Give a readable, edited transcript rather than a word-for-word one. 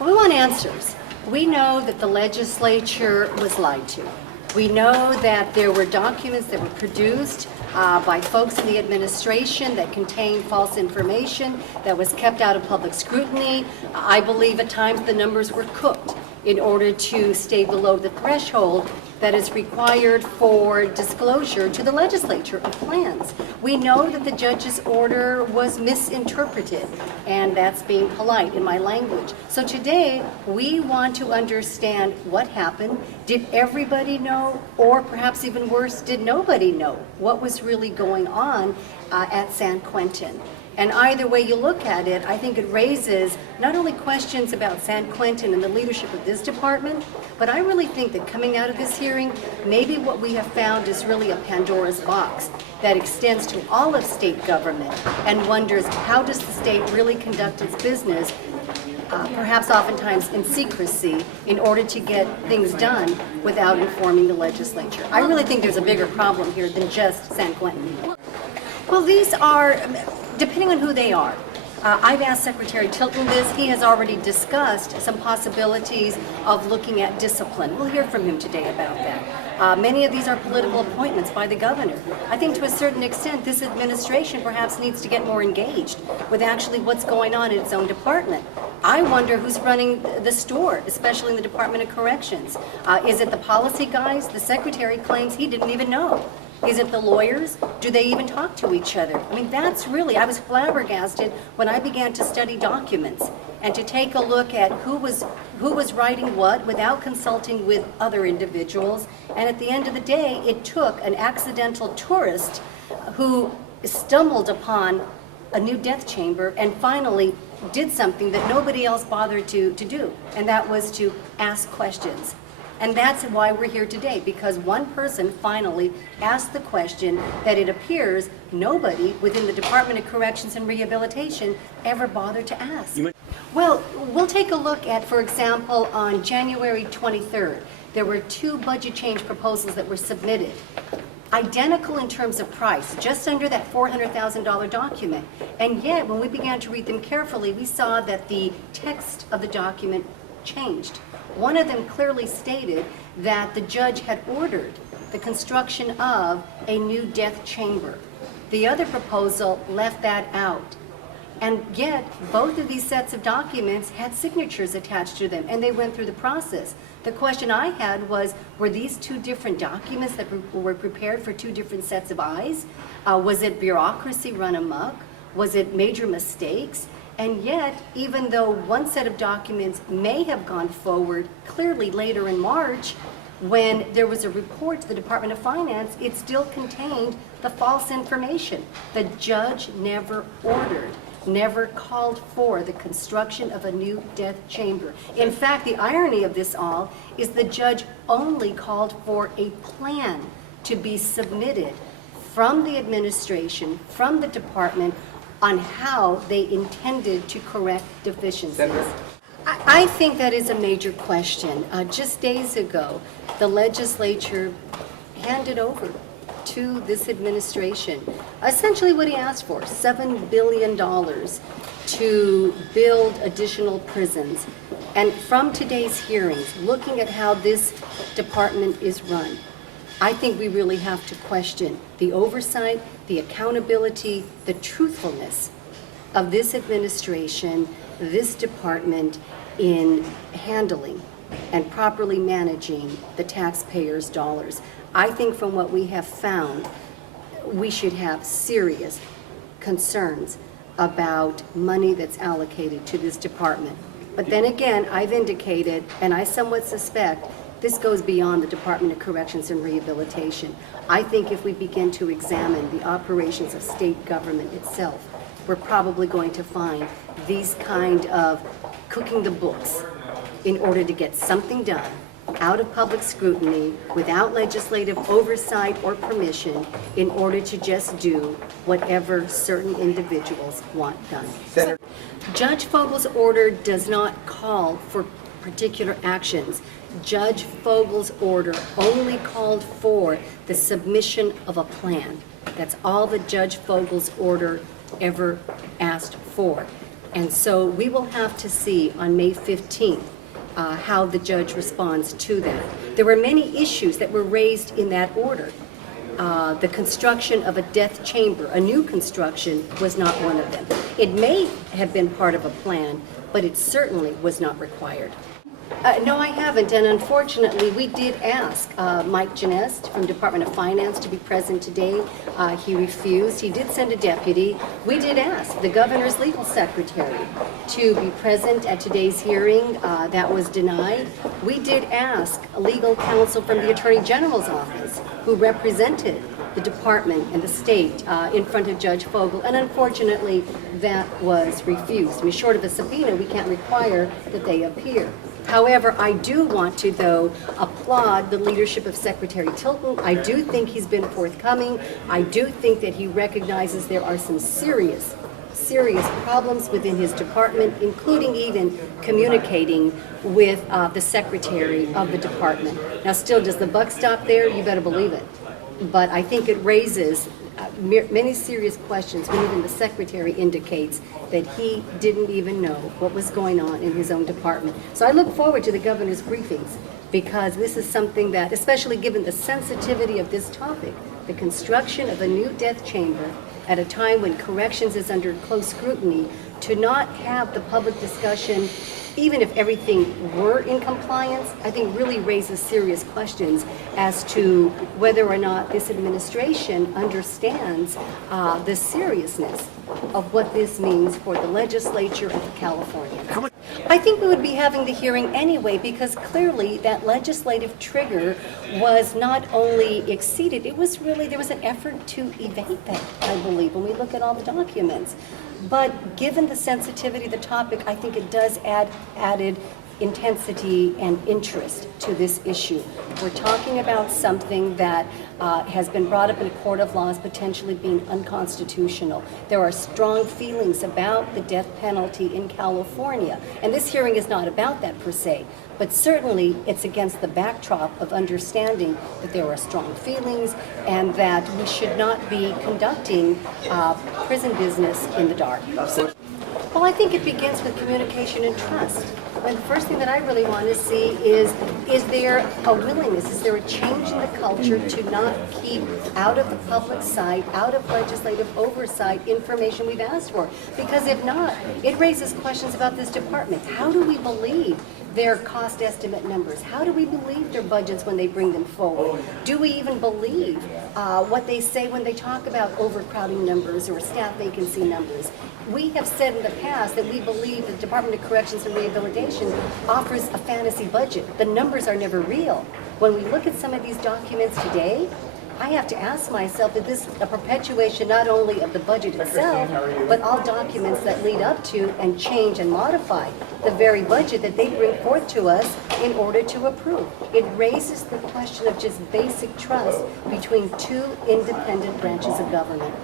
We want answers. We know that the legislature was lied to. We know that there were documents that were produced by folks in the administration that contained false information that was kept out of public scrutiny. I believe at times the numbers were cooked in order to stay below the threshold that is required for disclosure to the legislature of plans. We know that the judge's order was misinterpreted, and that's being polite in my language. So today, we want to understand what happened. Did everybody know, or perhaps even worse, did nobody know what was really going on at San Quentin? And either way you look at it, I think it raises not only questions about San Quentin and the leadership of this department, but I really think that coming out of this hearing, maybe what we have found is really a Pandora's box that extends to all of state government and wonders, how does the state really conduct its business, perhaps oftentimes in secrecy, in order to get things done without informing the legislature? I really think there's a bigger problem here than just San Quentin. Well, these are, depending on who they are. I've asked Secretary Tilton this. He has already discussed some possibilities of looking at discipline. We'll hear from him today about that. Many of these are political appointments by the governor. I think to a certain extent this administration perhaps needs to get more engaged with actually what's going on in its own department. I wonder who's running the store, especially in the Department of Corrections. Is it the policy guys? The secretary claims he didn't even know. Is it the lawyers? Do they even talk to each other? I mean, that's really, I was flabbergasted when I began to study documents and to take a look at who was writing what without consulting with other individuals. And at the end of the day, it took an accidental tourist who stumbled upon a new death chamber and finally did something that nobody else bothered to do, and that was to ask questions. And that's why we're here today, because one person finally asked the question that it appears nobody within the Department of Corrections and Rehabilitation ever bothered to ask. Well, we'll take a look at, for example, on January 23rd, there were 2 budget change proposals that were submitted, identical in terms of price, just under that $400,000 document. And yet, when we began to read them carefully, we saw that the text of the document changed. One of them clearly stated that the judge had ordered the construction of a new death chamber. The other proposal left that out. And yet, both of these sets of documents had signatures attached to them, and they went through the process. The question I had was, were these 2 different documents that were prepared for 2 different sets of eyes? Was it bureaucracy run amok? Was it major mistakes? And yet, even though one set of documents may have gone forward clearly later in March, when there was a report to the Department of Finance, it still contained the false information. The judge never ordered, never called for the construction of a new death chamber. In fact, the irony of this all is the judge only called for a plan to be submitted from the administration, from the department, on how they intended to correct deficiencies. I think that is a major question. Just days ago, the legislature handed over to this administration essentially what he asked for, $7 billion to build additional prisons. And from today's hearings, looking at how this department is run, I think we really have to question the oversight, the accountability, the truthfulness of this administration, this department in handling and properly managing the taxpayers' dollars. I think from what we have found, we should have serious concerns about money that's allocated to this department. But then again, I've indicated, and I somewhat suspect, this goes beyond the Department of Corrections and Rehabilitation. I think if we begin to examine the operations of state government itself, we're probably going to find these kind of cooking the books in order to get something done out of public scrutiny, without legislative oversight or permission, in order to just do whatever certain individuals want done. Senator. Judge Fogel's order does not call for particular actions. Judge Fogel's order only called for the submission of a plan. That's all that Judge Fogel's order ever asked for. And so we will have to see on May 15th how the judge responds to that. There were many issues that were raised in that order. The construction of a death chamber, a new construction, was not one of them. It may have been part of a plan, but it certainly was not required. No, I haven't, and unfortunately, we did ask Mike Genest from Department of Finance to be present today. He refused. He did send a deputy. We did ask the governor's legal secretary to be present at today's hearing. That was denied. We did ask legal counsel from the Attorney General's office, who represented the department and the state in front of Judge Fogel, and unfortunately, that was refused. I mean, short of a subpoena, we can't require that they appear. However, I do want to, though, applaud the leadership of Secretary Tilton. I do think he's been forthcoming. I do think that he recognizes there are some serious problems within his department, including even communicating with the secretary of the department. Now, still, does the buck stop there? You better believe it. But I think it raises many serious questions when even the secretary indicates that he didn't even know what was going on in his own department. So I look forward to the governor's briefings, because this is something that, especially given the sensitivity of this topic, the construction of a new death chamber at a time when corrections is under close scrutiny, to not have the public discussion, even if everything were in compliance, I think really raises serious questions as to whether or not this administration understands the seriousness of what this means for the legislature of California. I think we would be having the hearing anyway, because clearly that legislative trigger was not only exceeded, it was really, there was an effort to evade that, I believe, when we look at all the documents. But given the sensitivity of the topic, I think it does add added intensity and interest to this issue. We're talking about something that has been brought up in a court of law as potentially being unconstitutional. There are strong feelings about the death penalty in California, and this hearing is not about that per se, but certainly it's against the backdrop of understanding that there are strong feelings and that we should not be conducting prison business in the dark. Well, I think it begins with communication and trust. And the first thing that I really want to see is there a willingness, is there a change in the culture to not keep out of the public sight, out of legislative oversight, information we've asked for? Because if not, it raises questions about this department. How do we believe their cost estimate numbers? How do we believe their budgets when they bring them forward? Do we even believe what they say when they talk about overcrowding numbers or staff vacancy numbers? We have said in the past that we believe the Department of Corrections and Rehabilitation offers a fantasy budget. The numbers are never real. When we look at some of these documents today, I have to ask myself, is this a perpetuation not only of the budget itself, but all documents that lead up to and change and modify the very budget that they bring forth to us in order to approve? It raises the question of just basic trust between two independent branches of government.